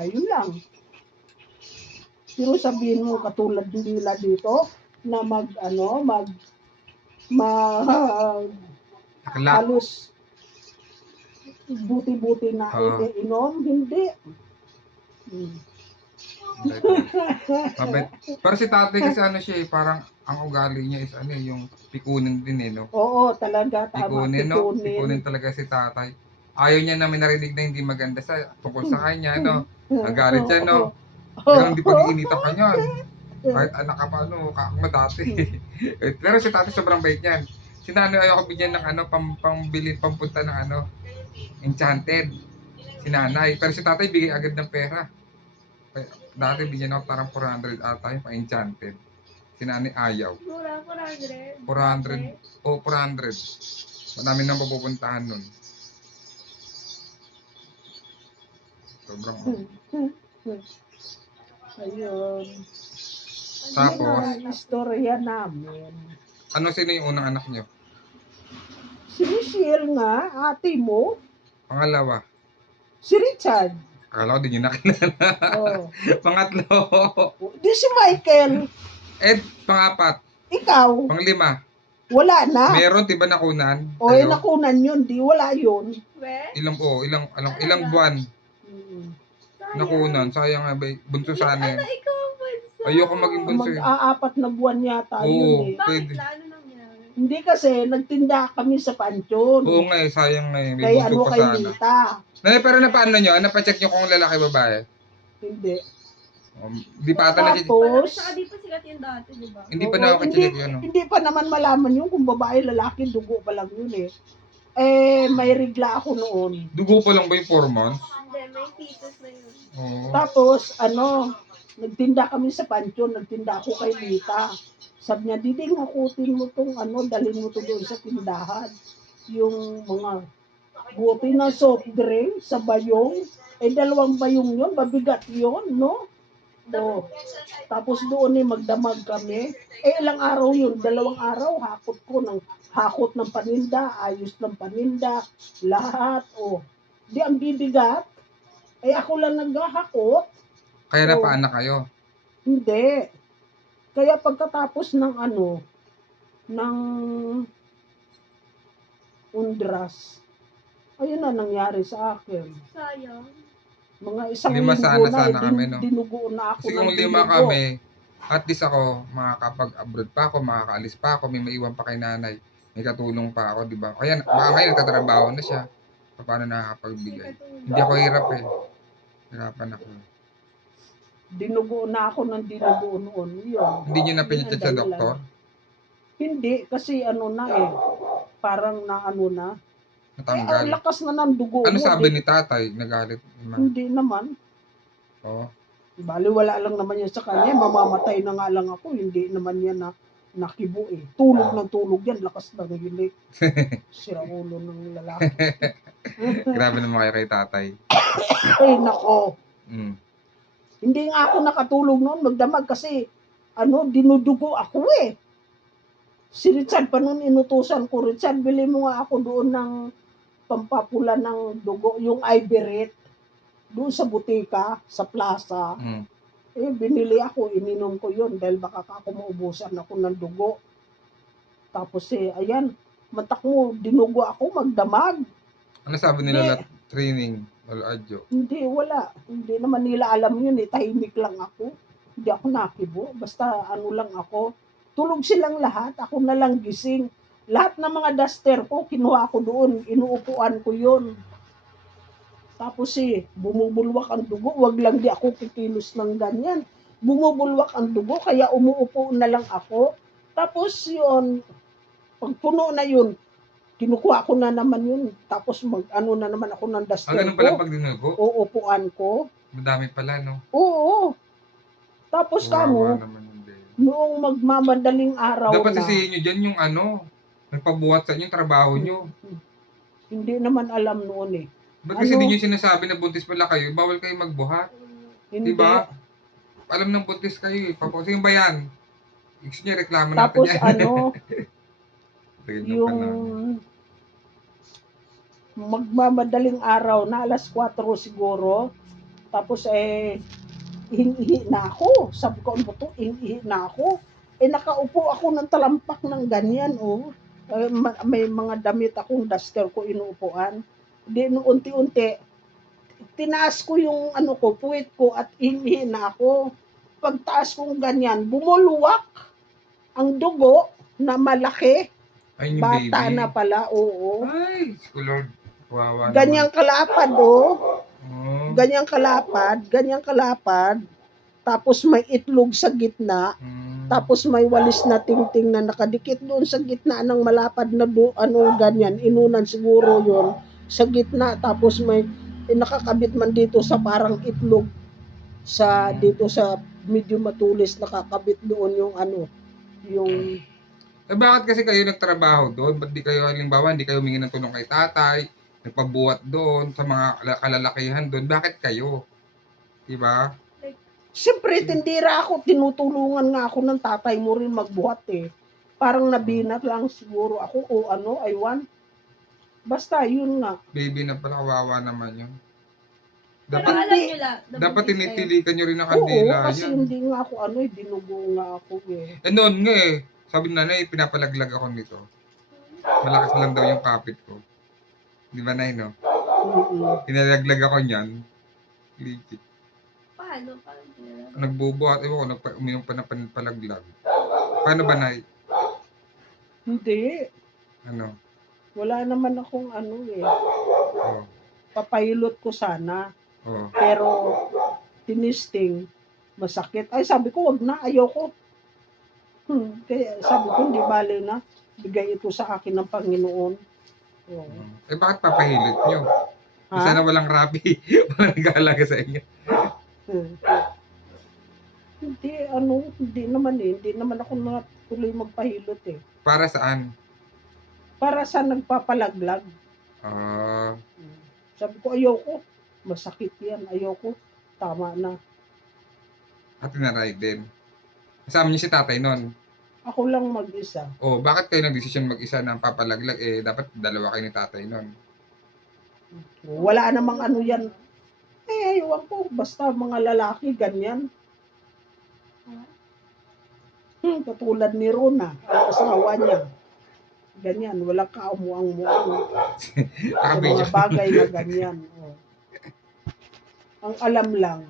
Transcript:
Yun lang. Pero sabihin mo katulad nila dito na Akla. halos buti-buti na Oo. inom, hindi. Mabait yan. Mabait. Pero si tatay kasi ano siya eh, parang ang ugali niya is ano eh, yung pikunin din eh, no? Oo, talaga, tama, Pikunin, no? pikunin. Pikunin talaga si tatay. Ayaw niya na may narinig na hindi maganda sa tungkol sa kanya, no? Nagalit siya, no? Talagang hindi pag-iinitan ka niyan. Kahit anak ka pa, ano, kakma dati. Pero si tatay sobrang bait niyan. Si nanay ayoko bigyan ng ano, pambili, pampunta ng ano, enchanted. Si nanay. Pero si tatay bigay agad ng pera. Dati bigyan ako parang 400 ata yung pa-enchanted. Si nanay ayaw. 400? 400. O, 400. Madami nang mapupuntahan nun. Sobrang Ayun. Tapos, Yun ang istorya namin. ano sino yung unang anak niyo? Si Michelle nga, ate mo, Pangalawa. si Richard. Akala ko di nyo nakilala. Oh. Pangatlo. Di si Michael, Ed, pangapat. ikaw, Panglima. wala na. Meron, diba nakunan? O, Kayo? nakunan yun, di wala yun. Ilang buwan. Sayang. Nakunan. Sayang nga ba, bunso sana Ano, eh. ikaw ang bunso. Ayoko maging bunso eh. Mag-aapat na buwan yata Oo. yun eh. Bakit Pwede. na? Ano nangyari? Hindi kasi, nagtinda kami sa pansyon. Oo nga eh, sayang nga eh. May Kay bunso pa kay sana. Lita. Pero napaano nyo? Napacheck nyo kung lalaki babae? Hindi. Di pa ata na si... Tapos, Saka di pa sikat yung dati, di ba? Hindi pa oo, nakakacheck yun. No? hindi pa naman malaman yun kung babae, lalaki, dugo pa lang yun eh. Eh, may regla ako noon. Dugo pa lang ba yung 4 months? Hindi, may fetus na yun. Oo. Tapos, nagtinda kami sa pansyon, nagtinda ako kay Lita. Sabi niya, Diding, hakutin mo tong dalhin mo to doon sa tindahan. Yung mga buti na soft drink sa bayong. Eh, 2 bayong yun, mabigat yun, no? Oh. Tapos doon magdamag kami. Eh, ilang araw yun, 2 araw, hakot ng paninda, ayos ng paninda, lahat, oh. Di ang bibigat. Eh, ako lang naghahakot. Kaya napaanak kayo? Hindi. Kaya pagkatapos ng ng undras, ayun na nangyari sa akin. Sayang. Mga isang 5 linggo na, sana kami, no? dinugo na ako Kasi kung 5 kami, at least ako, makakapag-abroad pa ako, makakaalis pa ako, may maiwan pa kay nanay. May katulong pa ako, di ba? Kaya, baka ngayon nagtatrabaho na siya. Paano nakakapagbigay? Hindi ako hirap eh. Hirapan ako. Dinugo na ako ng dinugo noon. Yun. Hindi niyo na pinicheck sa doktor? Hindi, kasi parang na na. Natanggal. Ang lakas na ng dugo Ano mo. sabi ni tatay? Nagalit naman? Hindi naman. Oo. Baliwala lang naman yan sa kanya. Mamamatay na nga lang ako. Hindi naman yan nakibo eh. Tulog ng tulog yan. Lakas na gilik. Sira ulo ng lalaki. Grabe naman kayo kay tatay. Ay, nako. Mm. Hindi nga ako nakatulog noon magdamag kasi dinudugo ako eh. Si Richard pa noon inutusan ko, Richard, bili mo nga ako doon ng pampapula ng dugo, yung Iberate, doon sa butika, sa plaza. Mm. Eh, binili ako, ininom ko yun dahil baka ako maubusan ako ng dugo. Tapos ayan, matak mo, dinugo ako, magdamag. Ano sabi nila na training? Lolo Adjo? Hindi, wala. Hindi naman nila alam yun eh, tahimik lang ako. Hindi ako nakibo, basta lang ako. Tulog silang lahat, ako na lang gising. Lahat ng mga duster ko, kinuha ko doon, inuupuan ko yun. Tapos bumubulwak ang dugo, wag lang di ako kikilos ng ganyan. Bumubulwak ang dugo, kaya umuupo na lang ako. Tapos yun, pag puno na yun, kinukuha ko na naman yun. Tapos na naman ako ng duster ganun pala pag dinugo? Uupuan ko. Madami pala, no? Oo. Tapos Kawawa naman yun, babe. noong magmamadaling araw Dapat na. sisihin nyo dyan yung nagpabuhat sa inyo, yung trabaho nyo. Hindi naman alam noon eh. Ba't kasi hindi nyo sinasabi na buntis pala kayo? Bawal kayo magbuhat. Hindi. Diba? Alam ng buntis kayo eh. Sino ba yan? X nyo, reklamo natin Tapos yan. yung magmamadaling araw na alas 4 siguro, Tapos ihi na ako. Sabi ko, ano ba to? Ihi na ako. Nakaupo ako ng talampak ng ganyan, oh. May mga damit akong duster ko inuupuan. Di no unti-unti, tinaas ko yung ano ko, puwit ko at ihi na ako. Pagtaas kong ganyan, bumulwak ang dugo na malaki. Ayun yung Bata baby. na pala, oo. Ay, Diyos ko, Lord. Wawa Ganyang kalapad, oh. naman. Oh. Ganyang kalapad. Tapos may itlog sa gitna. Tapos may walis na tingting na nakadikit doon sa gitna ng malapad na ganyan. Inunan siguro yon sa gitna. Tapos may nakakabit man dito sa parang itlog. Dito sa medyo matulis nakakabit doon yung yung Bakit kasi kayo nagtrabaho doon? Ba't di kayo, halimbawa, hindi kayo humingi ng tulong kay tatay, nagpabuhat doon, sa mga kalalakihan doon? Bakit kayo? Diba? Siyempre, tindira ako, tinutulungan nga ako ng tatay mo rin magbuhat eh. Parang nabinat lang siguro ako o aywan. Basta, yun nga. Baby na pala, kawawa naman yun. Pero Dapat, alam nyo lang, dapat nabuntis kayo. tinitilikan nyo rin ang Oo, kandila. kasi Yan. hindi nga ako dinugo nga ako eh. Noon nga eh, sabi na nanay, pinapalaglag ako nito. Malakas lang daw yung kapit ko. Di ba, Nay, no? Mm-mm. Pinalaglag ako niyan. Legit. Paano? Paano nila? Nagbubuhat, ewan ko, uminom pa ng palaglag. Paano ba, Nay? Hindi. Ano? Wala naman akong eh. Oh, Papahilot ko sana. oh. Pero, tinisting, masakit. Ay, sabi ko, wag na, ayoko. Kaya sabi ko, hindi bale na. Bigay ito sa akin ng Panginoon. Oo. Bakit papahilot nyo? Ha? Sana walang rabi. Walang nag-aalaga sa inyo. Hmm. Hindi naman eh. Hindi naman ako natuloy magpahilot eh. Para saan? Para sa nagpapalaglag. Ah, Sabi ko, ayoko. Masakit yan. Ayoko. Tama na. at tinaray din. Kasama niyo si tatay nun. Ako lang mag-isa. Oh, bakit kayo nag-desisyon mag-isa ng papalaglag? Dapat dalawa kayo ni tatay nun. Wala namang yan. Ewan ko. Basta mga lalaki, ganyan. Katulad ni Rona, ang asawa niya. Ganyan, walang kaumuang-muang. Sa mga bagay na ganyan. Oh. Ang alam lang,